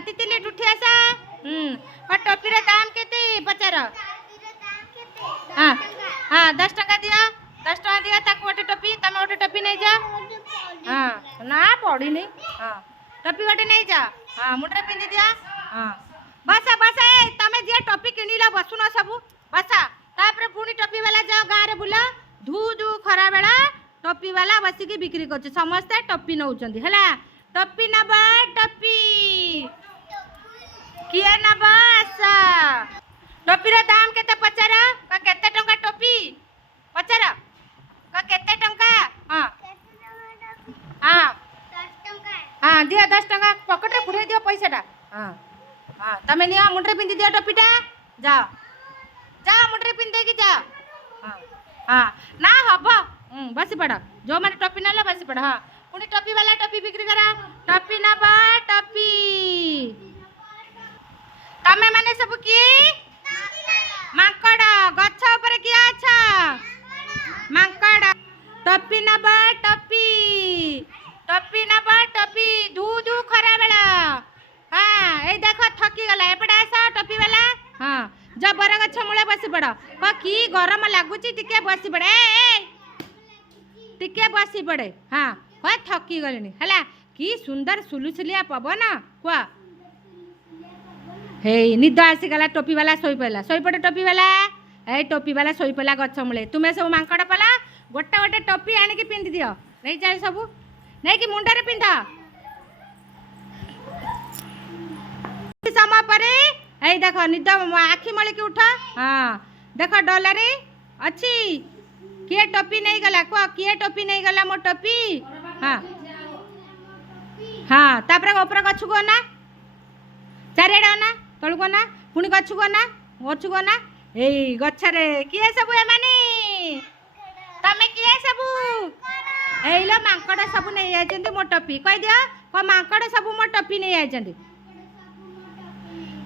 तितली उठी आस टोपी रे दाम केते पचार हाँ हाँ 10 टका दिया 10 टका दिया ताको गोटे टोपी तमे गोटे टोपी नहीं जा हाँ ना पड़ी नहीं हाँ टोपी गोटे नहीं जा हाँ मुंडे पिंधि दिया हाँ बसा बसा तमे जे टोपी किनिला बसुन सबू बसा तापर पुणी टोपी वाला जाओ गाँव रे बुला धू धू खरा बेला टोपी वाला बसिकी बिक्री कर समस्ते टोपी नौचंदी हला टोपी नबा टोपी किए नबा आसा टोपी रे दाम केते पचार केते टंका टोपी पचार केते टंका हाँ हाँ हाँ दिया 10 टंका पॉकेट रे पुरे दियो पैसाटा हाँ हाँ तमे निया मुंडे पिंधि दियो टोपीटा जाओ जाओ मुंडे पिंधि की जाओ हाँ हाँ ना हब बसी पड़ जो मैंने टोपी ना बसी पड़ हाँ पुणी टोपी वाला टोपी बिक्री करा टोपी नबा टोपी तमे माने सब किए मांकड़ गछ ऊपर किए अच्छा मांकड़ टोपी नबा टोपी टोपी नबा टोपी धू धू खरा बेला हाँ ए देखो थकी गला एपटे आस टोपी वाला हाँ जब बर गछ मूले बसी पड़ कि गरम लगुच टिके बसी पड़े टिके बसी पड़े हाँ कह थकी गलिनी है कि सुंदर सुलुसुलिया पवन कुआ हे निद आसीगला टोपी वाला शोई पड़े टोपी वाला ए टोपी वाला शोई पड़ा गछ मूले तुम्हें सब मांकड़ पला गोटे गोटे टोपी आनिकी पिंधि दियो नहीं जाए सब नहीं कि मुंडे पिंध समय पर ए देख निद आखि मलिक उठ हाँ देख डलरे अच्छी किए टोपी नहीं गला कह किए टोपी नहीं गला मो टोपी हाँ हाँ तापर ऊपर गछु को ना चारिआडे ना तलू को ना पुणी गछु को ना ए गछरे किए सब एमानी तमे किए सब एलो मांकड़ सब नहीं आइछन्ती मो टोपी कह दियो को मांकड़ सब मो टोपी नहीं आइछन्ती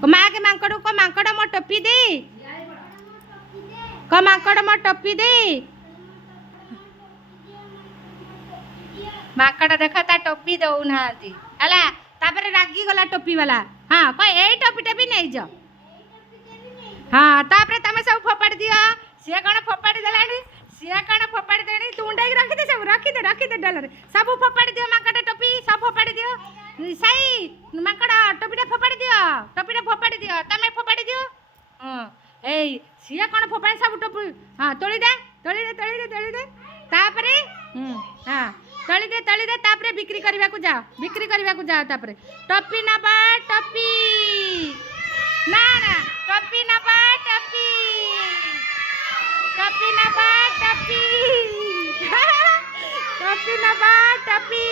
माँ के मांकड़ को मांकड़ मो टोपी दे को मांकड़ मो टोपी दे मांकड़ देखा ता टोपी दौ नांती हला तापर रागी गला टोपी वाला हाँ कह ए टोपीटा भी नहीं जा हाँ तापर तमे सब फोपाड़ी दियो सी कौन फोपाड़ी देलानी सी कौन फोपाड़ी देनी तू उंडाई रखी दे सब रखी दे डलर सब फोपाड़ी दियो मांकड़ टोपी सब फोपाड़ी दियो साई मांकड़ टोपीटा फोपाड़ी दियो तमे फोपाड़ी दियो हाँ ए सी कौन फोपाड़ी सब टोपी हाँ तोली दे तापर हाँ तली दे तापर बिक्री करने को जाओ तापर टोपी नबा टोपी ना टोपी नबा टोपी टोपी नबा टोपी टोपी नबा टोपी